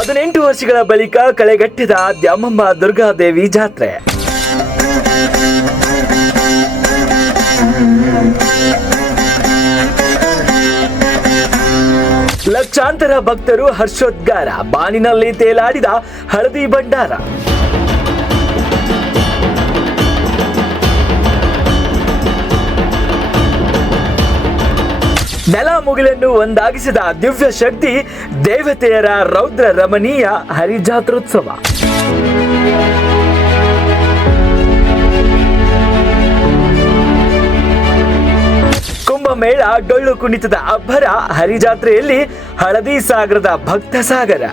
18 ವರ್ಷಗಳ ಬಳಿಕ ಕಳೆಗಟ್ಟಿದ ದ್ಯಾಮಮ್ಮ ದುರ್ಗಾದೇವಿ ಜಾತ್ರೆ. ಲಕ್ಷಾಂತರ ಭಕ್ತರು ಹರ್ಷೋದ್ಗಾರ, ಬಾನಿನಲ್ಲಿ ತೇಲಾಡಿದ ಹಳದಿ ಭಂಡಾರ. ನೆಲ ಮುಗಿಲನ್ನು ಒಂದಾಗಿಸಿದ ದಿವ್ಯ ಶಕ್ತಿ ದೇವತೆಯರ ರೌದ್ರ ರಮಣೀಯ ಹರಿಜಾತ್ರೋತ್ಸವ. ಕುಂಭಮೇಳ ಡೊಳ್ಳು ಕುಣಿತದ ಅಬ್ಬರ, ಹರಿಜಾತ್ರೆಯಲ್ಲಿ ಹಳದಿ ಸಾಗರದ ಭಕ್ತ ಸಾಗರ.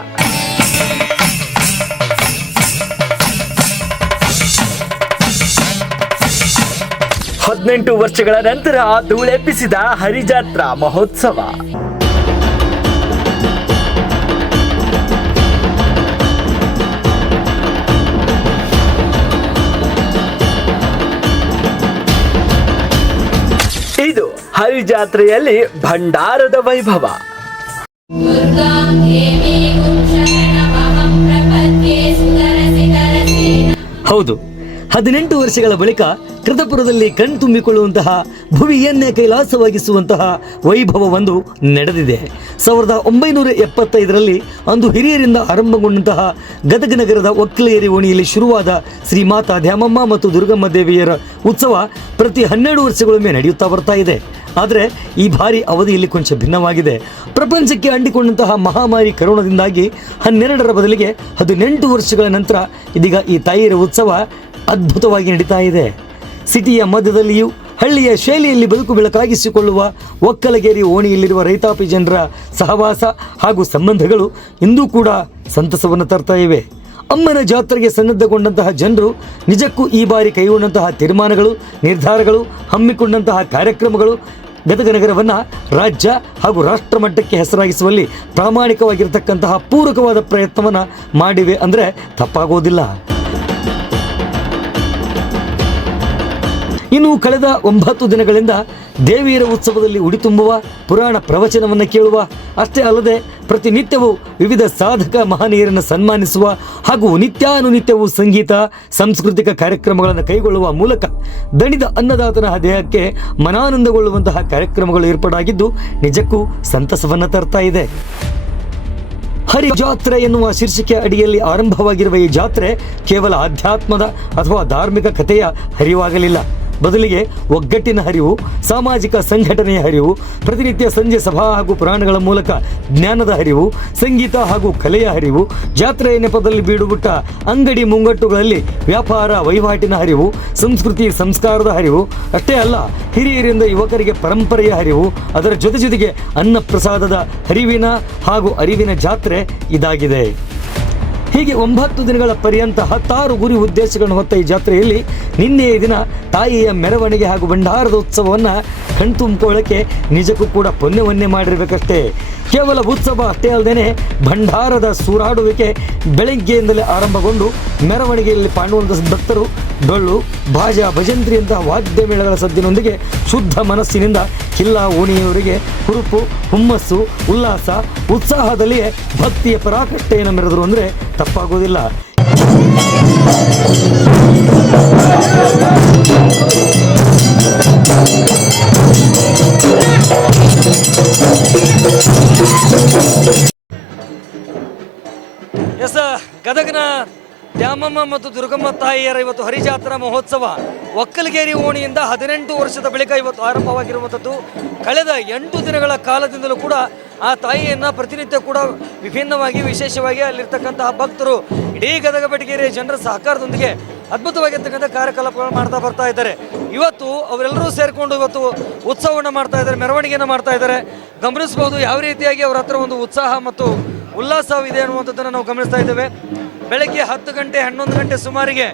ಹದಿನೆಂಟು ವರ್ಷಗಳ ನಂತರ ಧೂಳೆಬ್ಬಿಸಿದ ಹರಿಜಾತ್ರಾ ಮಹೋತ್ಸವ. ಇದು ಹರಿಜಾತ್ರೆಯಲ್ಲಿ ಭಂಡಾರದ ವೈಭವ. ಹೌದು, 18 ವರ್ಷಗಳ ಬಳಿಕ ಕೃತಪುರದಲ್ಲಿ ಕಣ್ತುಂಬಿಕೊಳ್ಳುವಂತಹ ಭುವಿಯನ್ನೇ ಕೈಲಾಸವಾಗಿಸುವಂತಹ ವೈಭವವೊಂದು ನಡೆದಿದೆ. 1975ರಲ್ಲಿ ಅಂದು ಹಿರಿಯರಿಂದ ಆರಂಭಗೊಂಡಂತಹ ಗದಗ ನಗರದ ಒಕ್ಕಲಿಗೇರಿ ಓಣಿಯಲ್ಲಿ ಶುರುವಾದ ಶ್ರೀ ಮಾತಾ ದ್ಯಾಮಮ್ಮ ಮತ್ತು ದುರ್ಗಮ್ಮ ದೇವಿಯರ ಉತ್ಸವ ಪ್ರತಿ 12 ವರ್ಷಗಳೊಮ್ಮೆ ನಡೆಯುತ್ತಾ ಬರ್ತಾ ಇದೆ. ಆದರೆ ಈ ಬಾರಿ ಅವಧಿಯಲ್ಲಿ ಕೊಂಚ ಭಿನ್ನವಾಗಿದೆ. ಪ್ರಪಂಚಕ್ಕೆ ಅಂಟಿಕೊಂಡಂತಹ ಮಹಾಮಾರಿ ಕರೋನಾದಿಂದಾಗಿ 12ರ ಬದಲಿಗೆ 18 ವರ್ಷಗಳ ನಂತರ ಇದೀಗ ಈ ತಾಯಿಯರ ಉತ್ಸವ ಅದ್ಭುತವಾಗಿ ನಡೀತಾ ಇದೆ. ಸಿಟಿಯ ಮಧ್ಯದಲ್ಲಿಯೂ ಹಳ್ಳಿಯ ಶೈಲಿಯಲ್ಲಿ ಬದುಕು ಬೆಳಕಾಗಿಸಿಕೊಳ್ಳುವ ಒಕ್ಕಲಗೇರಿ ಓಣಿಯಲ್ಲಿರುವ ರೈತಾಪಿ ಜನರ ಸಹವಾಸ ಹಾಗೂ ಸಂಬಂಧಗಳು ಇಂದೂ ಕೂಡ ಸಂತಸವನ್ನು ತರ್ತಾ ಇವೆ. ಅಮ್ಮನ ಜಾತ್ರೆಗೆ ಸನ್ನದ್ಧಗೊಂಡಂತಹ ಜನರು ನಿಜಕ್ಕೂ ಈ ಬಾರಿ ಕೈಗೊಂಡಂತಹ ತೀರ್ಮಾನಗಳು, ನಿರ್ಧಾರಗಳು, ಹಮ್ಮಿಕೊಂಡಂತಹ ಕಾರ್ಯಕ್ರಮಗಳು ಗದಗ ನಗರವನ್ನು ರಾಜ್ಯ ಹಾಗೂ ರಾಷ್ಟ್ರ ಮಟ್ಟಕ್ಕೆ ಹೆಸರಾಗಿಸುವಲ್ಲಿ ಪ್ರಾಮಾಣಿಕವಾಗಿರತಕ್ಕಂತಹ ಪೂರಕವಾದ ಪ್ರಯತ್ನವನ್ನು ಮಾಡಿವೆ ಅಂದರೆ ತಪ್ಪಾಗೋದಿಲ್ಲ. ಇನ್ನು ಕಳೆದ 9 ದಿನಗಳಿಂದ ದೇವಿಯರ ಉತ್ಸವದಲ್ಲಿ ಉಡಿ ತುಂಬುವ, ಪುರಾಣ ಪ್ರವಚನವನ್ನು ಕೇಳುವ, ಅಷ್ಟೇ ಅಲ್ಲದೆ ಪ್ರತಿನಿತ್ಯವೂ ವಿವಿಧ ಸಾಧಕ ಮಹನೀಯರನ್ನು ಸನ್ಮಾನಿಸುವ ಹಾಗೂ ನಿತ್ಯಾನುನಿತ್ಯವೂ ಸಂಗೀತ, ಸಾಂಸ್ಕೃತಿಕ ಕಾರ್ಯಕ್ರಮಗಳನ್ನು ಕೈಗೊಳ್ಳುವ ಮೂಲಕ ದಣಿದ ಅನ್ನದಾತನ ದೇಹಕ್ಕೆ ಮನಾನಂದಗೊಳ್ಳುವಂತಹ ಕಾರ್ಯಕ್ರಮಗಳು ಏರ್ಪಾಡಾಗಿದ್ದು ನಿಜಕ್ಕೂ ಸಂತಸವನ್ನು ತರ್ತಾ ಇದೆ. ಹರಿ ಜಾತ್ರೆ ಎನ್ನುವ ಶೀರ್ಷಿಕೆ ಅಡಿಯಲ್ಲಿ ಆರಂಭವಾಗಿರುವ ಈ ಜಾತ್ರೆ ಕೇವಲ ಆಧ್ಯಾತ್ಮದ ಅಥವಾ ಧಾರ್ಮಿಕ ಕಥೆಯ ಹರಿವಾಗಲಿಲ್ಲ. ಬದಲಿಗೆ ಒಗ್ಗಟ್ಟಿನ ಹರಿವು, ಸಾಮಾಜಿಕ ಸಂಘಟನೆಯ ಹರಿವು, ಪ್ರತಿನಿತ್ಯ ಸಂಜೆ ಸಭಾ ಹಾಗೂ ಪುರಾಣಗಳ ಮೂಲಕ ಜ್ಞಾನದ ಹರಿವು, ಸಂಗೀತ ಹಾಗೂ ಕಲೆಯ ಹರಿವು, ಜಾತ್ರೆಯ ನೆಪದಲ್ಲಿ ಬೀಡುಬಿಟ್ಟ ಅಂಗಡಿ ಮುಂಗಟ್ಟುಗಳಲ್ಲಿ ವ್ಯಾಪಾರ ವಹಿವಾಟಿನ ಹರಿವು, ಸಂಸ್ಕೃತಿ ಸಂಸ್ಕಾರದ ಹರಿವು, ಅಷ್ಟೇ ಅಲ್ಲ ಹಿರಿಯರಿಂದ ಯುವಕರಿಗೆ ಪರಂಪರೆಯ ಹರಿವು, ಅದರ ಜೊತೆಗೆ ಅನ್ನ ಪ್ರಸಾದದ ಹರಿವಿನ ಹಾಗೂ ಅರಿವಿನ ಜಾತ್ರೆ ಇದಾಗಿದೆ. ಹೀಗೆ 9 ದಿನಗಳ ಪರ್ಯಂತ 16 ಗುರಿ ಉದ್ದೇಶಗಳನ್ನು ಹೊತ್ತ ಈ ಜಾತ್ರೆಯಲ್ಲಿ ನಿನ್ನೆಯ ದಿನ ತಾಯಿಯ ಮೆರವಣಿಗೆ ಹಾಗೂ ಭಂಡಾರದ ಉತ್ಸವವನ್ನು ಕಣ್ತುಂಬಿಕೊಳ್ಳೋಕ್ಕೆ ನಿಜಕ್ಕೂ ಕೂಡ ಪುಣ್ಯವನ್ನೇ ಮಾಡಿರಬೇಕಷ್ಟೇ. ಕೇವಲ ಉತ್ಸವ ಅಷ್ಟೇ ಅಲ್ಲದೆ ಭಂಡಾರದ ಸೂರಾಡುವಿಕೆ ಬೆಳಗ್ಗೆಯಿಂದಲೇ ಆರಂಭಗೊಂಡು ಮೆರವಣಿಗೆಯಲ್ಲಿ ಪಾಂಡುವಂಥ ಭಕ್ತರು ಡೊಳ್ಳು, ಬಾಜಾ, ಭಜಂತ್ರಿಯಂತಹ ವಾದ್ಯ ಮೇಳಗಳ ಸದ್ದಿನೊಂದಿಗೆ ಶುದ್ಧ ಮನಸ್ಸಿನಿಂದ ಕಿಲ್ಲಾ ಓಣಿಯವರಿಗೆ ಹುರುಪು, ಹುಮ್ಮಸ್ಸು, ಉಲ್ಲಾಸ, ಉತ್ಸಾಹದಲ್ಲಿಯೇ ಭಕ್ತಿಯ ಪರಾಕಷ್ಟೆಯನ್ನು ಮೆರೆದರು ಅಂದರೆ ತಪ್ಪಾಗೋದಿಲ್ಲ. ಗದಗನ ದ್ಯಾಮಮ್ಮ ಮತ್ತು ದುರ್ಗಮ್ಮ ತಾಯಿಯರ ಇವತ್ತು ಹರಿಜಾತ್ರಾ ಮಹೋತ್ಸವ ಒಕ್ಕಲಗೇರಿ ಓಣಿಯಿಂದ 18 ವರ್ಷದ ಬಳಿಕ ಇವತ್ತು ಆರಂಭವಾಗಿರುವಂಥದ್ದು. ಕಳೆದ 8 ದಿನಗಳ ಕಾಲದಿಂದಲೂ ಕೂಡ ಆ ತಾಯಿಯನ್ನು ಪ್ರತಿನಿತ್ಯ ಕೂಡ ವಿಭಿನ್ನವಾಗಿ ವಿಶೇಷವಾಗಿ ಅಲ್ಲಿರ್ತಕ್ಕಂತಹ ಭಕ್ತರು ಇಡೀ ಗದಗ ಬೆಟಗೇರಿಯ ಜನರ ಸಹಕಾರದೊಂದಿಗೆ ಅದ್ಭುತವಾಗಿರ್ತಕ್ಕಂಥ ಕಾರ್ಯಕಲಾಪಗಳು ಮಾಡ್ತಾ ಬರ್ತಾ ಇದ್ದಾರೆ. ಇವತ್ತು ಅವರೆಲ್ಲರೂ ಸೇರಿಕೊಂಡು ಇವತ್ತು ಉತ್ಸವವನ್ನು ಮಾಡ್ತಾ ಇದ್ದಾರೆ, ಮೆರವಣಿಗೆಯನ್ನು ಮಾಡ್ತಾ ಇದ್ದಾರೆ. ಗಮನಿಸಬಹುದು ಯಾವ ರೀತಿಯಾಗಿ ಅವರ ಹತ್ರ ಒಂದು ಉತ್ಸಾಹ ಮತ್ತು ಉಲ್ಲಾಸವಿದೆ ಅನ್ನುವಂಥದ್ದನ್ನು ನಾವು ಗಮನಿಸ್ತಾ ಇದ್ದೇವೆ. ಬೆಳಗ್ಗೆ 10 ಗಂಟೆ 11 ಗಂಟೆ ಸುಮಾರಿಗೆ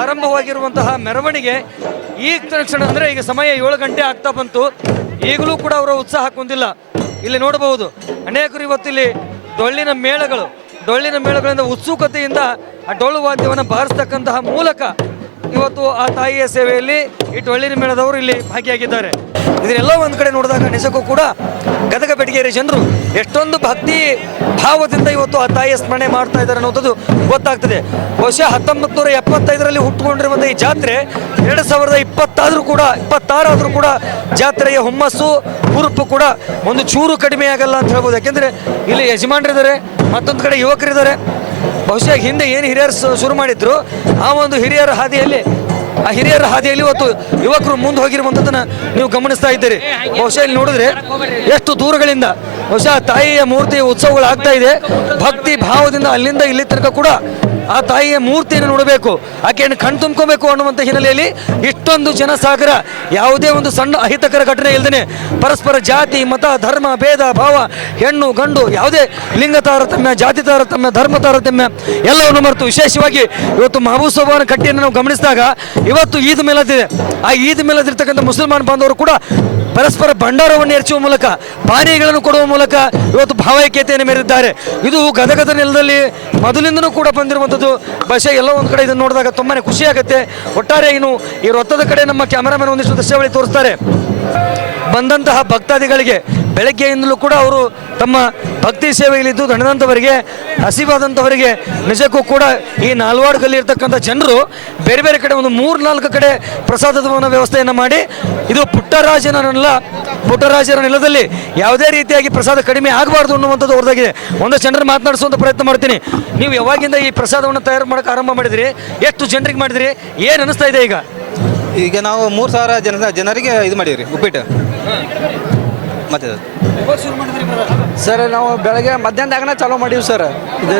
ಆರಂಭವಾಗಿರುವಂತಹ ಮೆರವಣಿಗೆ ಈ ತಕ್ಷಣ ಅಂದರೆ ಈಗ ಸಮಯ 7 ಗಂಟೆ ಆಗ್ತಾ ಬಂತು, ಈಗಲೂ ಕೂಡ ಅವರ ಉತ್ಸಾಹ ಕುಂದಿಲ್ಲ. ಇಲ್ಲಿ ನೋಡಬಹುದು ಅನೇಕರು ಇವತ್ತಿಲ್ಲಿ ಡೊಳ್ಳಿನ ಮೇಳಗಳಿಂದ ಉತ್ಸುಕತೆಯಿಂದ ಆ ಡೊಳ್ಳು ವಾದ್ಯವನ್ನು ಬಾರಿಸ್ತಕ್ಕಂತಹ ಮೂಲಕ ಇವತ್ತು ಆ ತಾಯಿಯ ಸೇವೆಯಲ್ಲಿ ಈ ಡೊಳ್ಳಿನ ಮೇಳದವರು ಇಲ್ಲಿ ಭಾಗಿಯಾಗಿದ್ದಾರೆ. ಇದನ್ನೆಲ್ಲ ಒಂದು ಕಡೆ ನೋಡಿದಾಗ ನಿಜಕ್ಕೂ ಕೂಡ ಗದಗ ಬೆಟಗೇರಿ ಜನರು ಎಷ್ಟೊಂದು ಭಕ್ತಿ ಭಾವದಿಂದ ಇವತ್ತು ಆ ತಾಯಿಯ ಸ್ಮರಣೆ ಮಾಡ್ತಾ ಇದ್ದಾರೆ ಅನ್ನೋದು ಗೊತ್ತಾಗ್ತದೆ. ಬಹುಶಃ 1975ರಲ್ಲಿ ಹುಟ್ಟುಕೊಂಡಿರುವಂಥ ಈ ಜಾತ್ರೆ 2026 ಆದರೂ ಕೂಡ ಜಾತ್ರೆಯ ಹುಮ್ಮಸ್ಸು ಹುರುಪು ಕೂಡ ಒಂದು ಚೂರು ಕಡಿಮೆ ಆಗಲ್ಲ ಅಂತ ಹೇಳ್ಬೋದು. ಯಾಕೆಂದರೆ ಇಲ್ಲಿ ಯಜಮಾನರಿದ್ದಾರೆ, ಮತ್ತೊಂದು ಕಡೆ ಯುವಕರಿದ್ದಾರೆ. ಬಹುಶಃ ಹಿಂದೆ ಏನು ಹಿರಿಯರು ಶುರು ಮಾಡಿದ್ರು ಆ ಒಂದು ಹಿರಿಯರ ಹಾದಿಯಲ್ಲಿ ಇವತ್ತು ಯುವಕರು ಮುಂದೆ ಹೋಗಿರುವಂಥದ್ದನ್ನು ನೀವು ಗಮನಿಸ್ತಾ ಇದ್ದೀರಿ. ಬಹುಶಃ ಇಲ್ಲಿ ನೋಡಿದ್ರೆ ಎಷ್ಟು ದೂರಗಳಿಂದ ಬಹುಶಃ ತಾಯಿಯ ಮೂರ್ತಿಯ ಉತ್ಸವಗಳು ಆಗ್ತಾ ಇದೆ. ಭಕ್ತಿ ಭಾವದಿಂದ ಅಲ್ಲಿಂದ ಇಲ್ಲಿ ತನಕ ಕೂಡ ಆ ತಾಯಿಯ ಮೂರ್ತಿಯನ್ನು ನೋಡಬೇಕು, ಆಕೆಯನ್ನು ಕಣ್ ತುಂಬ್ಕೋಬೇಕು ಅನ್ನುವಂಥ ಹಿನ್ನೆಲೆಯಲ್ಲಿ ಇಷ್ಟೊಂದು ಜನಸಾಗರ, ಯಾವುದೇ ಒಂದು ಸಣ್ಣ ಅಹಿತಕರ ಘಟನೆ ಇಲ್ಲದೇ ಪರಸ್ಪರ ಜಾತಿ ಮತ ಧರ್ಮ ಭೇದ ಭಾವ ಹೆಣ್ಣು ಗಂಡು ಯಾವುದೇ ಲಿಂಗ ತಾರತಮ್ಯ ಜಾತಿ ತಾರತಮ್ಯ ಧರ್ಮ ತಾರತಮ್ಯ ಎಲ್ಲವನ್ನು ಮರೆತು ವಿಶೇಷವಾಗಿ ಇವತ್ತು ಮಹಬೂಬ್ ಕಟ್ಟಿಯನ್ನು ನಾವು ಗಮನಿಸಿದಾಗ ಇವತ್ತು ಈದ್ ಮಿಲಾದ್ ಇದೆ. ಆ ಈದ್ ಮಿಲಾದ್ ಇರ್ತಕ್ಕಂಥ ಮುಸಲ್ಮಾನ್ ಬಾಂಧವರು ಕೂಡ ಪರಸ್ಪರ ಭಂಡಾರವನ್ನು ಎರಚುವ ಮೂಲಕ ಪಾನೀಯಗಳನ್ನು ಕೊಡುವ ಮೂಲಕ ಇವತ್ತು ಭಾವೈಕ್ಯತೆಯನ್ನು ಮೆರೆದಿದ್ದಾರೆ. ಇದು ಗದಗದ ನೆಲದಲ್ಲಿ ಮೊದಲಿಂದನೂ ಕೂಡ ಬಂದಿರುವಂಥದ್ದು. ಬಹುಶಃ ಎಲ್ಲ ಒಂದು ಕಡೆ ಇದನ್ನು ನೋಡಿದಾಗ ತುಂಬಾ ಖುಷಿಯಾಗುತ್ತೆ. ಒಟ್ಟಾರೆ ಇನ್ನು ಈ ರಥದ ಕಡೆ ನಮ್ಮ ಕ್ಯಾಮರಾಮನ್ ಒಂದಿಷ್ಟು ದೃಶ್ಯಾವಳಿ ತೋರಿಸ್ತಾರೆ. ಬಂದಂತಹ ಭಕ್ತಾದಿಗಳಿಗೆ ಬೆಳಗ್ಗೆಯಿಂದಲೂ ಕೂಡ ಅವರು ತಮ್ಮ ಭಕ್ತಿ ಸೇವೆಯಲ್ಲಿದ್ದು ದಣಿದಂಥವರಿಗೆ ಹಸಿವಾದಂಥವರಿಗೆ ನಿಜಕ್ಕೂ ಕೂಡ ಈ ನಾಲ್ವಾಡ್ಗಲ್ಲಿ ಇರ್ತಕ್ಕಂಥ ಜನರು ಬೇರೆ ಬೇರೆ ಕಡೆ ಒಂದು 3-4 ಕಡೆ ಪ್ರಸಾದದ ವ್ಯವಸ್ಥೆಯನ್ನು ಮಾಡಿ ಇದು ಪುಟ್ಟರಾಜನ ನೆಲದಲ್ಲಿ ಯಾವುದೇ ರೀತಿಯಾಗಿ ಪ್ರಸಾದ ಕಡಿಮೆ ಆಗಬಾರ್ದು ಅನ್ನುವಂಥದ್ದು ಅವ್ರದ್ದಾಗಿದೆ. ಒಂದಷ್ಟು ಜನರು ಮಾತನಾಡಿಸುವಂಥ ಪ್ರಯತ್ನ ಮಾಡ್ತೀನಿ. ನೀವು ಯಾವಾಗಿಂದ ಈ ಪ್ರಸಾದವನ್ನು ತಯಾರು ಮಾಡೋಕೆ ಆರಂಭ ಮಾಡಿದ್ರಿ? ಎಷ್ಟು ಜನರಿಗೆ ಮಾಡಿದ್ರಿ? ಏನು ಅನಿಸ್ತಾ ಇದೆ ಈಗ ನಾವು 3000 ಜನರಿಗೆ ಇದು ಮಾಡೀವಿ ಉಪ್ಪಿಟ್ಟು. ಮತ್ತೆ ಸರ್ ನಾವು ಬೆಳಗ್ಗೆ ಮಧ್ಯಾಹ್ನದಾಗನ ಚಾಲೂ ಮಾಡೀವಿ ಸರ್. ಇದು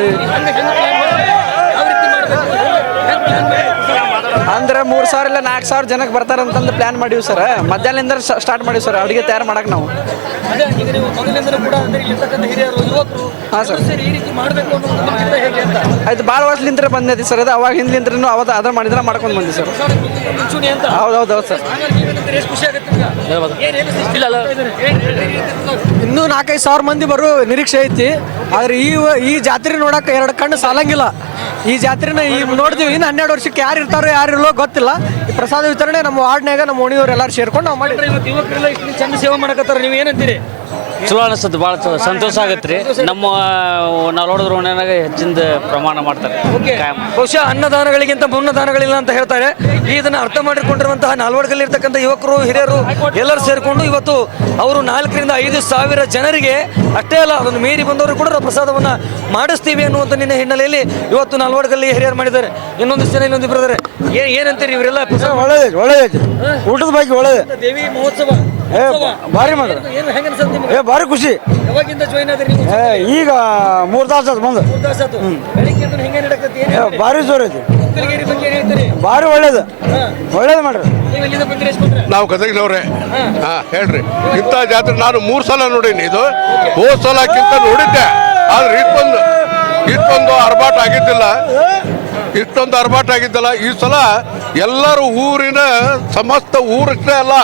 ಅಂದ್ರೆ 3000 ಇಲ್ಲ 4000 ಜನಕ್ಕೆ ಬರ್ತಾರೆ ಅಂತಂದು ಪ್ಲಾನ್ ಮಾಡೀವಿ ಸರ್. ಮಧ್ಯಾಹ್ನದಿಂದ ಸ್ಟಾರ್ಟ್ ಮಾಡೀವಿ ಸರ್ ಅಡುಗೆ ತಯಾರು ಮಾಡಕ್ಕೆ ನಾವು. ಹಾಂ ಸರ್, ಆಯ್ತು ಭಾಳ ವರ್ಷಲಿಂತ್ರ ಬಂದೈತಿ ಸರ್. ಅದು ಅವಾಗ ಹಿಂದ್ಲಿಂತ್ರನೂ ಅದ್ರ ಮಾಡಿದ್ರೆ ಮಾಡ್ಕೊಂಡು ಬಂದಿ ಸರ್. ಹೌದು ಸರ್. ಇನ್ನೂ 4-5 ಮಂದಿ ಬರೋ ನಿರೀಕ್ಷೆ ಐತಿ. ಆದ್ರೆ ಈ ಜಾತ್ರೆ ನೋಡಕ್ಕೆ 2 ಕಣ್ಣು ಸಾಲಂಗಿಲ್ಲ. ಈ ಜಾತ್ರೆನ ಈಗ ನೋಡ್ತೀವಿ. ಇನ್ನು 12 ವರ್ಷಕ್ಕೆ ಯಾರು ಇರ್ತಾರೋ ಯಾರು ಇಲ್ಲೋ ಗೊತ್ತಿಲ್ಲ. ಈ ಪ್ರಸಾದ ವಿತರಣೆ ನಮ್ಮ ವಾರ್ಡ್ನಾಗ ನಮ್ಮ ಓಣಿಯವ್ರು ಎಲ್ಲರೂ ಸೇರ್ಕೊಂಡು ನಾವು ಮಾಡಿದ್ರೆ ಯುವಕರೆಲ್ಲ ಇಷ್ಟು ಚಂದ ಸೇವೆ ಮಾಡಕತ್ತಾರ. ನೀವು ಏನಂತೀರಿ? ಚಲೋ ಅನಿಸ್ತದೆ, ಭಾಳ ಸಂತೋಷ ಆಗತ್ತೆ ರೀ. ನಾವು ನೋಡಿದ್ರು ಓಣ್ಯಾಗ ಹೆಚ್ಚಿನ ಪ್ರಮಾಣ ಮಾಡ್ತಾರೆ. ಬಹುಶಃ ಅನ್ನದಾನಗಳಿಗಿಂತ ಮುನ್ನದಾನಗಳಿಲ್ಲ ಅಂತ ಹೇಳ್ತಾರೆ. ಇದನ್ನು ಅರ್ಥ ಮಾಡಿಕೊಂಡಿರುವಂತಹ ನಾಲ್ವಡ್ಗಲ್ಲಿರ್ತಕ್ಕಂಥ ಯುವಕರು ಹಿರಿಯರು ಎಲ್ಲರೂ ಸೇರಿಕೊಂಡು ಇವತ್ತು ಅವರು 4,000-5 ಸಾವಿರ ಜನರಿಗೆ ಅಷ್ಟೇ ಅಲ್ಲ ಅದನ್ನು ಮೀರಿ ಬಂದವರು ಕೂಡ ನಾವು ಪ್ರಸಾದವನ್ನು ಮಾಡಿಸ್ತೀವಿ ಅನ್ನುವಂಥ ನಿನ್ನೆ ಹಿನ್ನೆಲೆಯಲ್ಲಿ ಇವತ್ತು ನಾಲ್ವಡ್ಗಲ್ಲಿ ಹಿರಿಯರು ಮಾಡಿದ್ದಾರೆ. ಇನ್ನೊಂದಿಷ್ಟು ಜನ ಇನ್ನೊಂದಿಬ್ಬರು ಇದ್ದಾರೆ. ಏನಂತೀರಿ ಇವರೆಲ್ಲ? ಒಳ್ಳೇದೈತಿ, ಊಟದ ಬಗ್ಗೆ ಒಳ್ಳೇದು. ದೇವಿ ಮಹೋತ್ಸವ ಭಾರಿ ಮಾಡ್ರಿ, ಭಾರಿ ಖುಷಿ. ಈಗ 3 ತಾಸು ಆಯ್ತು ಬಂದು. ಭಾರಿ ಜೋರ್ ಐತಿ, ಭಾರಿ ಒಳ್ಳೇದು ಮಾಡ್ರಿ. ನಾವು ಗದಗಿನವ್ರೆ. ಹೇಳ್ರಿ, ಇಂಥ ಜಾತ್ರೆ ನಾನು 3 ಸಲ ನೋಡೀನಿ. ಇದು ಹೋದ್ ಸಲಕ್ಕಿಂತ ನೋಡಿದ್ದೆ, ಆದ್ರೆ ಇಷ್ಟೊಂದು ಅರ್ಬಾಟ ಆಗಿದ್ದಿಲ್ಲ. ಈ ಸಲ ಎಲ್ಲರೂ ಊರಿನ ಸಮಸ್ತ ಊರಷ್ಟೇ ಅಲ್ಲ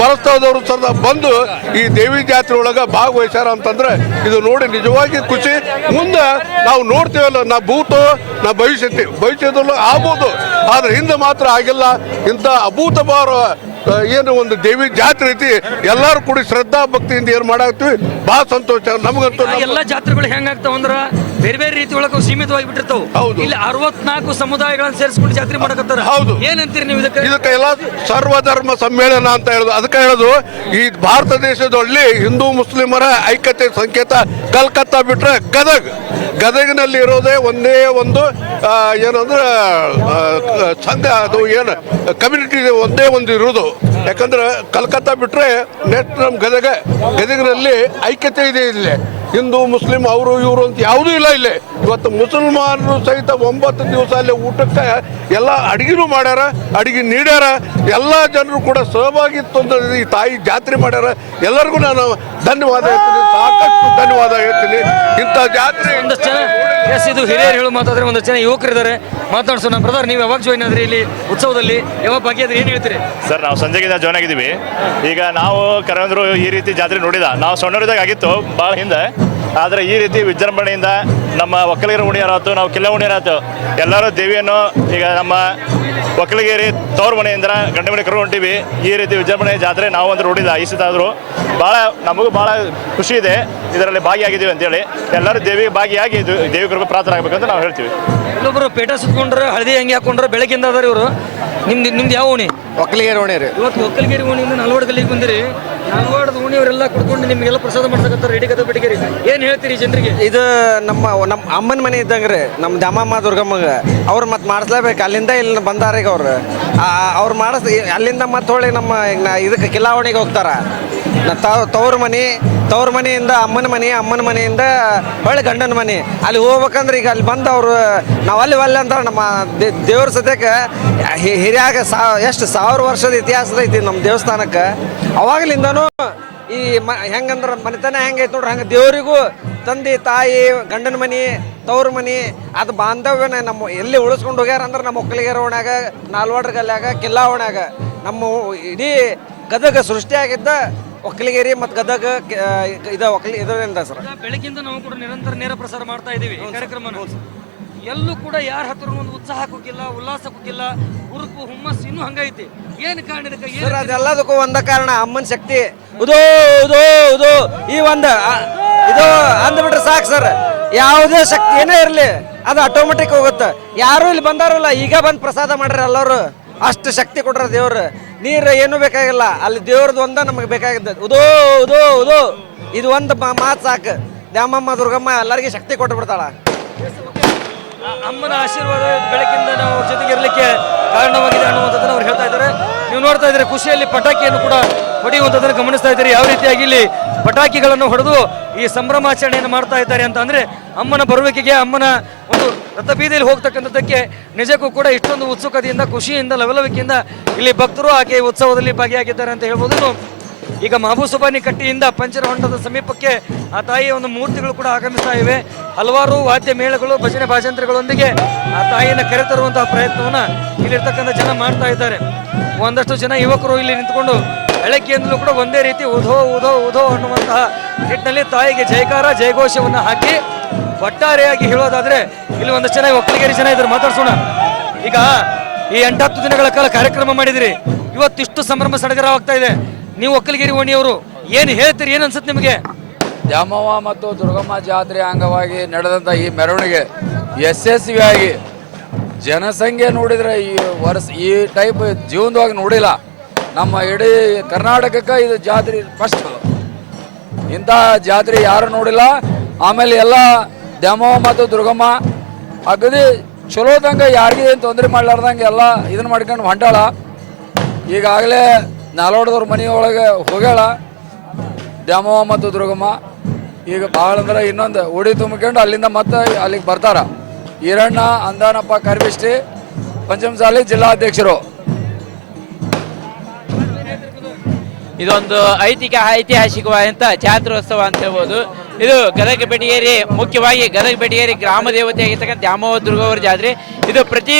ಪರಸ್ಥಳದವರು ಸಹ ಬಂದು ಈ ದೇವಿ ಜಾತ್ರೆ ಒಳಗೆ ಭಾಗವಹಿಸ್ಯಾರ ಅಂತಂದ್ರೆ ಇದು ನೋಡಿ ನಿಜವಾಗಿ ಖುಷಿ. ಮುಂದೆ ನಾವು ನೋಡ್ತೀವಲ್ಲ, ನಾ ಭೂತು ನಾ ಭವಿಷ್ಯದಲ್ಲೂ ಆಗ್ಬೋದು, ಆದ್ರೆ ಹಿಂದೆ ಮಾತ್ರ ಆಗಿಲ್ಲ. ಇಂಥ ಅಭೂತಪೂರ್ವ ಏನು ಒಂದು ದೇವಿ ಜಾತ್ರೆ ಐತಿ. ಎಲ್ಲರೂ ಕೂಡಿ ಶ್ರದ್ಧಾ ಭಕ್ತಿಯಿಂದ ಏನು ಮಾಡಾಕ್ತಿವಿ, ಬಹಳ ಸಂತೋಷ ನಮಗಂತೂ. ಎಲ್ಲ ಜಾತ್ರೆಗಳು ಹೆಂಗಾಗ್ತಾವ ಅಂದ್ರ ಬೇರೆ ಬೇರೆ ರೀತಿ ಒಳಗೆ ಸೀಮಿತವಾಗಿ ಬಿಟ್ಟಿರ್ತಾವ. ಹೌದು, ಇಲ್ಲಿ 64 ಸಮುದಾಯಗಳನ್ನ ಸೇರಿಸ್ಕೊಂಡು ಜಾತ್ರೆ ಮಾಡಕತ್ತಾರ. ಹೌದು, ಏನಂತೀರಿ ನೀವು ಇದಕ್ಕೆ? ಎಲ್ಲ ಸರ್ವಧರ್ಮ ಸಮ್ಮೇಳನ ಅಂತ ಹೇಳುದು. ಅದಕ್ಕೆ ಹೇಳುದು, ಈ ಭಾರತ ದೇಶದಲ್ಲಿ ಹಿಂದೂ ಮುಸ್ಲಿಮರ ಐಕ್ಯತೆ ಸಂಕೇತ ಕಲ್ಕತ್ತಾ ಬಿಟ್ರೆ ಗದಗಿನಲ್ಲಿ ಇರೋದೇ ಒಂದೇ ಒಂದು ಏನಂದ್ರೆ ಸಂಘ, ಅದು ಏನು ಕಮ್ಯುನಿಟಿ ಒಂದೇ ಒಂದು ಇರೋದು. ಯಾಕಂದ್ರೆ ಕಲ್ಕತ್ತಾ ಬಿಟ್ರೆ ನೆಕ್ಸ್ಟ್ ನಮ್ಮ ಗದಗಿನಲ್ಲಿ ಐಕ್ಯತೆ ಇದೆ. ಇಲ್ಲಿ ಹಿಂದೂ ಮುಸ್ಲಿಂ ಅವರು ಇವರು ಅಂತ ಯಾವುದೂ ಇಲ್ಲ. ಇಲ್ಲಿ ಇವತ್ತು ಮುಸಲ್ಮಾನರು ಸಹಿತ 9 ದಿವಸ ಅಲ್ಲಿ ಊಟಕ್ಕೆ ಎಲ್ಲ ಅಡಿಗೆನೂ ಮಾಡ್ಯಾರ, ಅಡಿಗೆ ನೀಡ್ಯಾರ. ಎಲ್ಲ ಜನರು ಕೂಡ ಸಹಭಾಗಿತ್ವ ಈ ತಾಯಿ ಜಾತ್ರೆ ಮಾಡ್ಯಾರ. ಎಲ್ಲರಿಗೂ ನಾನು ಧನ್ಯವಾದ ಹೇಳ್ತೀನಿ, ಸಾಕಷ್ಟು ಧನ್ಯವಾದ ಹೇಳ್ತೀನಿ. ಇಂಥ ಜಾತ್ರೆ ಒಂದಷ್ಟು ಜನ ಇದು ಹಿರಿಯರು ಹೇಳು ಮಾತಾದ್ರೆ ಒಂದಷ್ಟು ಜನ ಯುವಕರಿದ್ದಾರೆ, ಮಾತಾಡ್ಸೋಣ. ಬ್ರದರ್, ನೀವು ಯಾವಾಗ ಜಾಯ್ನ್ ಆದ್ರಿ ಇಲ್ಲಿ ಉತ್ಸವದಲ್ಲಿ? ಯಾವಾಗ ಭಾಗಿಯಾದ್ರಿ? ಏನು ಹೇಳ್ತೀರಿ ಸರ್? ನಾವು ಸಂಜೆಗಿಂತ ಜಾಯ್ನ್ ಆಗಿದ್ದೀವಿ. ಈಗ ನಾವು ಕರೆಂದ್ರು ಈ ರೀತಿ ಜಾತ್ರೆ ನೋಡಿದ ನಾವು ಸಣ್ಣವರಿದ್ದಾಗ ಆಗಿತ್ತು ಭಾಳ ಹಿಂದೆ. ಆದರೆ ಈ ರೀತಿ ವಿಜೃಂಭಣೆಯಿಂದ ನಮ್ಮ ಒಕ್ಕಲಿಗರ ಉಣಿಯರಾಯ್ತು, ನಾವು ಕಿಲ್ಲ ಉಣಿಯರಾಯ್ತು, ಎಲ್ಲರೂ ದೇವಿಯನ್ನು ಈಗ ನಮ್ಮ ಒಕ್ಕಲಿಗೇರಿ ತವ್ರ ಮನೆಯಿಂದ ಗಂಡ ಮನೆ ಕರ್ಕೊಂಡು ಹೊಂಟೀವಿ. ಈ ರೀತಿ ವಿಜೃಂಭಣೆ ಜಾತ್ರೆ ನಾವು ಒಂದು ನೋಡಿಲ್ಲ ಈ ಸತ ಆದರೂ ಭಾಳ ನಮಗೂ ಭಾಳ ಖುಷಿ ಇದೆ ಇದರಲ್ಲಿ ಭಾಗಿಯಾಗಿದ್ದೀವಿ ಅಂತೇಳಿ. ಎಲ್ಲರೂ ದೇವಿಗೆ ಭಾಗಿಯಾಗಿ ದೇವಿ ಕೃಪೆ ಪ್ರಾರ್ಥನಾಗಬೇಕಂತ ನಾವು ಹೇಳ್ತೀವಿ. ಇಲ್ಲೊಬ್ರು ಪೇಟ ಸುತ್ಕೊಂಡ್ರೆ ಹಳದಿ ಅಂಗಿ ಹಾಕೊಂಡ್ರೆ ಬೆಳಗ್ಗಿಂದ ಅದಾರ ಇವರು. ನಿಮ್ದು ಯಾವ ಓಣಿ? ಒಕ್ಕಲಿಗೇರಿ ಓಣಿ ರೀ. ಇವತ್ತು ಒಕ್ಕಲಿಗೇರಿ ಓಣಿಯಿಂದ ನಲ್ವಾಡ್ ಗಲ್ಲಿಗೆ ಬಂದಿರಿ. ನಲ್ವಾಡದ ಓಣಿಯವರೆಲ್ಲ ಕುಡ್ಕೊಂಡು ನಿಮಗೆಲ್ಲ ಪ್ರಸಾದ ಮಾಡ್ಸಕತ್ತಾರೆ ಇಡೀ ಗದಗ ಬೆಟಗೇರಿ. ಏನು ಹೇಳ್ತೀರಿ ಜನರಿಗೆ? ಇದು ನಮ್ಮ ಅಮ್ಮನ ಮನೆ ಇದ್ದಂಗೆ ರೀ, ನಮ್ಮ ದ್ಯಾಮಮ್ಮ ದುರ್ಗಮ್ಮಗೆ. ಅವ್ರು ಮತ್ತೆ ಮಾಡಿಸ್ಲೇಬೇಕು, ಅಲ್ಲಿಂದ ಇಲ್ಲಿ ಬಂದಾರ ಈಗ ಅವ್ರು ಮಾಡಿಸ್ ಅಲ್ಲಿಂದ ಮತ್ತೆ ಹೊಳ್ಳಿ ನಮ್ಮ ಇದಕ್ಕೆ ಕಿಲಾವಣಿಗೆ ಹೋಗ್ತಾರ. ತವ್ರ ಮನೆಯಿಂದ ಅಮ್ಮನ ಮನೆಯಿಂದ ಹೊಳ್ಳಿ ಗಂಡನ ಮನೆ ಅಲ್ಲಿ ಹೋಗ್ಬೇಕಂದ್ರೆ ಈಗ ಅಲ್ಲಿ ಬಂದು ಅವರು ನಾವು ಅಲ್ಲಿ ಅಂತಾರೆ. ನಮ್ಮ ದೇವ್ರ ಸದ್ಯಕ್ಕೆ ಹಿರಿಯಾಗ ಎಷ್ಟು 1000 ವರ್ಷದ ಇತಿಹಾಸದ ಐತಿ ನಮ್ಮ ದೇವಸ್ಥಾನಕ್ಕೆ. ಅವಾಗಲಿಂದನೂ ಈ ಹೆಂಗಂದ್ರೆ ಮನೆತನ ಹೆಂಗೈತೆ ನೋಡ್ರಿ, ಹಂಗೆ ದೇವರಿಗೂ ತಂದೆ ತಾಯಿ ಗಂಡನ ಮನೆ ತವ್ರ ಮನೆ ಅದು ಬಾಂಧವ್ಯನ ನಮ್ಮ ಎಲ್ಲಿ ಉಳಿಸ್ಕೊಂಡು ಹೋಗ್ಯಾರ ಅಂದ್ರೆ ನಮ್ಮ ಒಕ್ಕಲಿಗರ ಓಣ್ಯಾಗ, ನಾಲ್ವಾಡ್ರ ಗಲ್ಯಾಗ, ಕಿಲ್ಲಾ ಓಣ್ಯಾಗ. ನಮ್ಮ ಇಡೀ ಗದಗ ಸೃಷ್ಟಿಯಾಗಿದ್ದ ಒಕ್ಕಲಿಗೇರಿ ಮತ್ತು ಗದಗ ಇದರಿಂದ ಸರ್. ಬೆಳಗ್ಗಿಂದ ನಾವು ಕೂಡ ನಿರಂತರ ನೇರ ಪ್ರಸಾರ ಮಾಡ್ತಾ ಇದ್ದೀವಿ ಈ ಕಾರ್ಯಕ್ರಮನ. ಎಲ್ಲೂ ಕೂಡ ಯಾರ ಹತ್ರ ಒಂದು ಉತ್ಸಾಹ ಹಾಕೋಕಿಲ್ಲ, ಉಲ್ಲಾಸ ಹಾಕೋಕಿಲ್ಲ, ಹುರುಪು ಹುಮ್ಮಸ್ಸು ಇನ್ನೂ ಹಂಗೈತಿ. ಏನು ಕಾರಣ ಇದಕ್ಕೆ? ಸರ್ ಅದೆಲ್ಲದಕ್ಕೂ ಒಂದ ಕಾರಣ ಅಮ್ಮನ ಶಕ್ತಿ. ಉದೋ ಉದೋ ಉದೋ ಈ ಒಂದು ಇದು ಅಂದ್ಬಿಟ್ರೆ ಸಾಕು ಸರ್. ಯಾವುದೇ ಶಕ್ತಿ ಏನೇ ಇರಲಿ ಅದು ಆಟೋಮೆಟಿಕ್ ಹೋಗುತ್ತೆ. ಯಾರು ಇಲ್ಲಿ ಬಂದಾರಲ್ಲ ಈಗ ಬಂದು ಪ್ರಸಾದ ಮಾಡ್ರಿ ಎಲ್ಲರೂ, ಅಷ್ಟು ಶಕ್ತಿ ಕೊಟ್ರ ದೇವ್ರು. ನೀರು ಏನೂ ಬೇಕಾಗಿಲ್ಲ, ಅಲ್ಲಿ ದೇವ್ರದ್ದು ಒಂದ ನಮಗೆ ಬೇಕಾಗಿದ್ದ ಉದೋ ಉದೋ ಉದೋ ಇದು ಒಂದು ಮಾತು ಸಾಕು. ದ್ಯಾಮಮ್ಮ ದುರ್ಗಮ್ಮ ಎಲ್ಲರಿಗೂ ಶಕ್ತಿ ಕೊಟ್ಟು ಬಿಡ್ತಾಳ. ಅಮ್ಮನ ಆಶೀರ್ವಾದ ಬೆಳಕಿಂದ ನಾವು ಜೊತೆಗೆ ಇರಲಿಕ್ಕೆ ಕಾರಣವಾಗಿದೆ ಅನ್ನುವಂಥದ್ದನ್ನು ಅವ್ರು ಹೇಳ್ತಾ ಇದ್ದಾರೆ. ನೀವು ನೋಡ್ತಾ ಇದ್ದೀರಿ ಖುಷಿಯಲ್ಲಿ ಪಟಾಕಿಯನ್ನು ಕೂಡ ಹೊಡೆಯುವಂಥದ್ದನ್ನು ಗಮನಿಸ್ತಾ ಇದ್ದೀರಿ. ಯಾವ ರೀತಿಯಾಗಿ ಇಲ್ಲಿ ಪಟಾಕಿಗಳನ್ನು ಹೊಡೆದು ಈ ಸಂಭ್ರಮಾಚರಣೆಯನ್ನು ಮಾಡ್ತಾ ಇದ್ದಾರೆ ಅಂತ ಅಂದರೆ ಅಮ್ಮನ ಬರುವಿಕೆಗೆ, ಅಮ್ಮನ ಒಂದು ರಥಬೀದಿಯಲ್ಲಿ ಹೋಗ್ತಕ್ಕಂಥದ್ದಕ್ಕೆ ನಿಜಕ್ಕೂ ಕೂಡ ಇಷ್ಟೊಂದು ಉತ್ಸುಕತೆಯಿಂದ, ಖುಷಿಯಿಂದ, ಲವಲವಿಕೆಯಿಂದ ಇಲ್ಲಿ ಭಕ್ತರು ಆಕೆ ಉತ್ಸವದಲ್ಲಿ ಭಾಗಿಯಾಗಿದ್ದಾರೆ ಅಂತ ಹೇಳ್ಬೋದು. ಈಗ ಮಹಬೂಸುಬಾನಿ ಕಟ್ಟಿಯಿಂದ ಪಂಚರಹೊಂಡದ ಸಮೀಪಕ್ಕೆ ಆ ತಾಯಿಯ ಒಂದು ಮೂರ್ತಿಗಳು ಕೂಡ ಆಗಮಿಸ್ತಾ ಇವೆ. ಹಲವಾರು ವಾದ್ಯ ಮೇಳಗಳು, ಭಜನೆ ಭಾಜಂತ್ರಿಗಳೊಂದಿಗೆ ಆ ತಾಯಿಯನ್ನು ಕರೆತರುವಂತಹ ಪ್ರಯತ್ನವನ್ನು ಇಲ್ಲಿರ್ತಕ್ಕಂಥ ಜನ ಮಾಡ್ತಾ ಇದ್ದಾರೆ. ಒಂದಷ್ಟು ಜನ ಯುವಕರು ಇಲ್ಲಿ ನಿಂತ್ಕೊಂಡು ಬೆಳಗ್ಗೆಯಿಂದಲೂ ಕೂಡ ಒಂದೇ ರೀತಿ ಉಧೋ ಉಧೋ ಉಧೋ ಅನ್ನುವಂತಹ ನಿಟ್ಟಿನಲ್ಲಿ ತಾಯಿಗೆ ಜಯಕಾರ ಜಯಘೋಷವನ್ನು ಹಾಕಿ ಒಟ್ಟಾರೆಯಾಗಿ ಹೇಳೋದಾದ್ರೆ ಇಲ್ಲಿ ಒಂದಷ್ಟು ಜನ ಒಕ್ಕಲಿಗೇರಿ ಜನ ಇದ್ರು. ಮಾತಾಡ್ಸೋಣ. ಈಗ ಈ 8-10 ದಿನಗಳ ಕಾಲ ಕಾರ್ಯಕ್ರಮ ಮಾಡಿದಿರಿ, ಇವತ್ತಿಷ್ಟು ಸಂಭ್ರಮ ಸಡಗರವಾಗ್ತಾ ಇದೆ. ನೀವು ಒಕ್ಕಲಿಗೇರಿ ಓಣಿಯವರು ಏನು ಹೇಳ್ತೀರಿ? ಏನು ಅನ್ಸುತ್ತೆ ನಿಮಗೆ? ದ್ಯಾಮವ್ವ ಮತ್ತು ದುರ್ಗಮ್ಮ ಜಾತ್ರೆ ಅಂಗವಾಗಿ ನಡೆದಂಥ ಈ ಮೆರವಣಿಗೆ ಯಶಸ್ವಿಯಾಗಿ ಜನಸಂಖ್ಯೆ ನೋಡಿದರೆ ಈ ಟೈಪ್ ಜೀವನವಾಗಿ ನೋಡಿಲ್ಲ. ನಮ್ಮ ಇಡೀ ಕರ್ನಾಟಕಕ್ಕೆ ಇದು ಜಾತ್ರೆ ಫಸ್ಟ್. ಇಂಥ ಜಾತ್ರೆ ಯಾರು ನೋಡಿಲ್ಲ. ಆಮೇಲೆ ಎಲ್ಲ ದ್ಯಾಮವ್ವ ಮತ್ತು ದುರ್ಗಮ್ಮ ಅಗದಿ ಚಲೋದಂಗೆ ಯಾರಿಗೆ ಏನು ತೊಂದರೆ ಮಾಡ್ಲಾರ್ದಂಗೆ ಎಲ್ಲ ಇದನ್ನು ಮಾಡ್ಕೊಂಡು ಹೊಂಟಾಳ. ಈಗಾಗಲೇ ನಾಲ್ವಾಡದವ್ರ ಮನೆಯೊಳಗೆ ಹೋಗ್ಯಾಳ ದ್ಯಾಮವ್ವ ಮತ್ತು ದುರ್ಗಮ್ಮ. ಈಗ ಭಾಳ ಅಂದ್ರೆ ಇನ್ನೊಂದು ಉಡಿ ತುಂಬಿಕೊಂಡು ಅಲ್ಲಿಂದ ಮತ್ತೆ ಅಲ್ಲಿಗೆ ಬರ್ತಾರ. ಈರಣ್ಣ ಅಂದಾನಪ್ಪ ಕರ್ಬಿಷ್ಟಿ, ಪಂಚಮಸಾಲಿ ಜಿಲ್ಲಾಧ್ಯಕ್ಷರು. ಇದೊಂದು ಐತಿಹಾಸಿಕವಾದಂಥ ಜಾತ್ರೋತ್ಸವ ಅಂತ ಹೇಳ್ಬೋದು. ಇದು ಗದಗ ಬೆಟಗೇರಿ, ಮುಖ್ಯವಾಗಿ ಗದಗ ಬೆಟಗೇರಿ ಗ್ರಾಮ ದೇವತೆ ಆಗಿರ್ತಕ್ಕಂಥ ದ್ಯಾಮವ್ವ ದುರ್ಗವ್ವ ಜಾತ್ರೆ. ಇದು ಪ್ರತಿ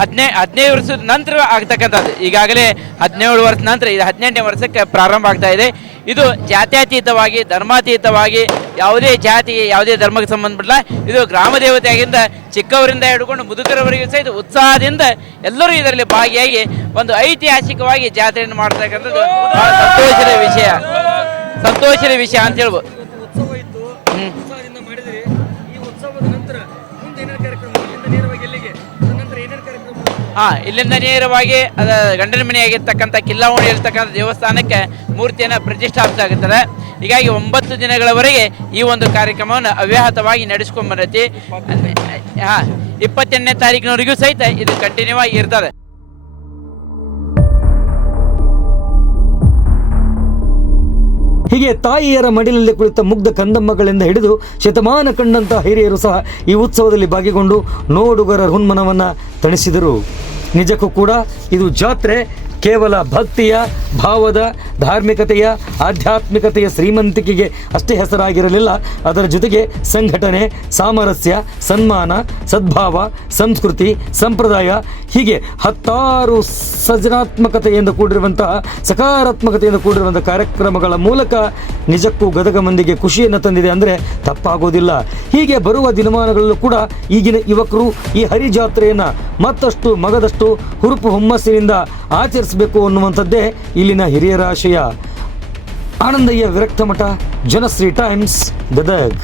15 ವರ್ಷದ ನಂತರ ಆಗ್ತಕ್ಕಂಥದ್ದು. ಈಗಾಗಲೇ 17 ವರ್ಷದ ನಂತರ ಇದು 18ನೇ ವರ್ಷಕ್ಕೆ ಪ್ರಾರಂಭ ಆಗ್ತಾ ಇದೆ. ಇದು ಜಾತ್ಯತೀತವಾಗಿ, ಧರ್ಮಾತೀತವಾಗಿ, ಯಾವುದೇ ಜಾತಿಗೆ ಯಾವುದೇ ಧರ್ಮಕ್ಕೆ ಸಂಬಂಧಪಟ್ಟಿಲ್ಲ. ಇದು ಗ್ರಾಮ ದೇವತೆಯಾಗಿಂದ ಚಿಕ್ಕವರಿಂದ ಹಿಡ್ಕೊಂಡು ಮುದುಕರವರೆಗೂ ಸಹಿತ ಉತ್ಸಾಹದಿಂದ ಎಲ್ಲರೂ ಇದರಲ್ಲಿ ಭಾಗಿಯಾಗಿ ಒಂದು ಐತಿಹಾಸಿಕವಾಗಿ ಜಾತ್ರೆಯನ್ನು ಮಾಡ್ತಕ್ಕಂಥದ್ದು ಬಹಳ ಸಂತೋಷದ ವಿಷಯ ಅಂತ ಹೇಳ್ಬೋದು. ಇಲ್ಲಿಂದ ನೇರವಾಗಿ ಗಂಡನ ಮನೆಯಾಗಿರ್ತಕ್ಕಂಥ ಕಿಲ್ಲಾವಣಿ ಇರ್ತಕ್ಕಂಥ ದೇವಸ್ಥಾನಕ್ಕೆ ಮೂರ್ತಿಯನ್ನು ಪ್ರತಿಷ್ಠಾಪಿಸಲಾಗುತ್ತದೆ. ಹೀಗಾಗಿ 9 ದಿನಗಳವರೆಗೆ ಈ ಒಂದು ಕಾರ್ಯಕ್ರಮವನ್ನು ಅವ್ಯಾಹತವಾಗಿ ನಡೆಸ್ಕೊಂಡ್ ಬರತ್ತೆ. 28ನೇ ತಾರೀಕಿನವರೆಗೂ ಸಹಿತ ಇದು ಕಂಟಿನ್ಯೂ ಆಗಿ ಇರ್ತದೆ. ಹೀಗೆ ತಾಯಿಯರ ಮಡಿಲಲ್ಲಿ ಕುಳಿತ ಮುಗ್ಧ ಕಂದಮ್ಮಗಳಿಂದ ಹಿಡಿದು ಶತಮಾನ ಕಂಡಂತಹ ಹಿರಿಯರು ಸಹ ಈ ಉತ್ಸವದಲ್ಲಿ ಭಾಗಿಗೊಂಡು ನೋಡುಗರ ಹುನ್ಮನವನ್ನು ತಣಿಸಿದರು. ನಿಜಕ್ಕೂ ಕೂಡ ಇದು ಜಾತ್ರೆ ಕೇವಲ ಭಕ್ತಿಯ, ಭಾವದ, ಧಾರ್ಮಿಕತೆಯ, ಆಧ್ಯಾತ್ಮಿಕತೆಯ ಶ್ರೀಮಂತಿಕೆಗೆ ಅಷ್ಟೇ ಹೆಸರಾಗಿರಲಿಲ್ಲ. ಅದರ ಜೊತೆಗೆ ಸಂಘಟನೆ, ಸಾಮರಸ್ಯ, ಸನ್ಮಾನ, ಸದ್ಭಾವ, ಸಂಸ್ಕೃತಿ, ಸಂಪ್ರದಾಯ ಹೀಗೆ ಹತ್ತಾರು ಸೃಜನಾತ್ಮಕತೆಯಿಂದ ಕೂಡಿರುವಂತಹ, ಸಕಾರಾತ್ಮಕತೆಯಿಂದ ಕೂಡಿರುವಂತಹ ಕಾರ್ಯಕ್ರಮಗಳ ಮೂಲಕ ನಿಜಕ್ಕೂ ಗದಗ ಮಂದಿಗೆ ಖುಷಿಯನ್ನು ತಂದಿದೆ ಅಂದರೆ ತಪ್ಪಾಗೋದಿಲ್ಲ. ಹೀಗೆ ಬರುವ ದಿನಮಾನಗಳಲ್ಲೂ ಕೂಡ ಈಗಿನ ಯುವಕರು ಈ ಹರಿಜಾತ್ರೆಯನ್ನು ಮತ್ತಷ್ಟು ಮಗದಷ್ಟು ಹುರುಪು ಹುಮ್ಮಸ್ಸಿನಿಂದ ಆಚರಿಸಬೇಕು ಅನ್ನುವಂಥದ್ದೇ ಇಲ್ಲಿನ ಹಿರಿಯರ ಆಶಯ. ಆನಂದಯ್ಯ ವಿರಕ್ತ ಮಠ, ಜನಶ್ರೀ ಟೈಮ್ಸ್, ಗದಗ್.